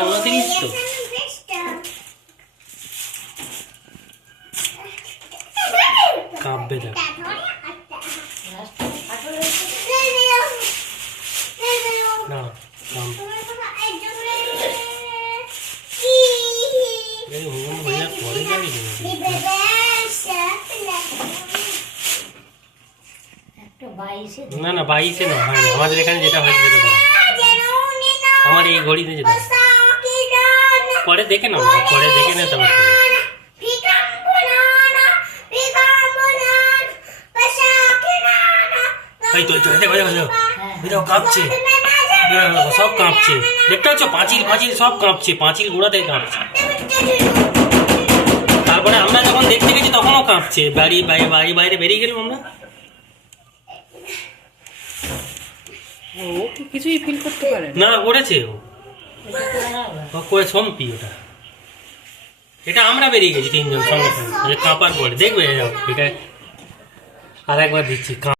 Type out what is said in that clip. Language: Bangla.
29 তো। কাঁপবে দেখ। না না না 22-এ না হয় না, আমাদের এখানে যেটা হয় সেটা করা। আমার এই ঘড়িতে যেটা পরে দেখে না, পরে দেখে না তারপর এই তো দেখো দেখো দেখো দেখো কাঁপছে, সব কাঁপছে, দেখতে পাচ্ছ পাঁচিল পাঁচিল সব কাঁপছে, পাঁচিল গোড়াতে কাঁপছে। তারপরে আমরা যখন দেখতে গেছি তখনও কাঁপছে, বাড়ি বাড়ি বাইরে বেরিয়ে গেলাম আমরা। ও কি কিছুই ফিল করতে পারে না করেছে ও করে সম্পি ওটা, এটা আমরা বেরিয়ে গেছি তিনজন সঙ্গে সঙ্গে কাঁপার পরে। দেখবে এটা আর একবার দিচ্ছি।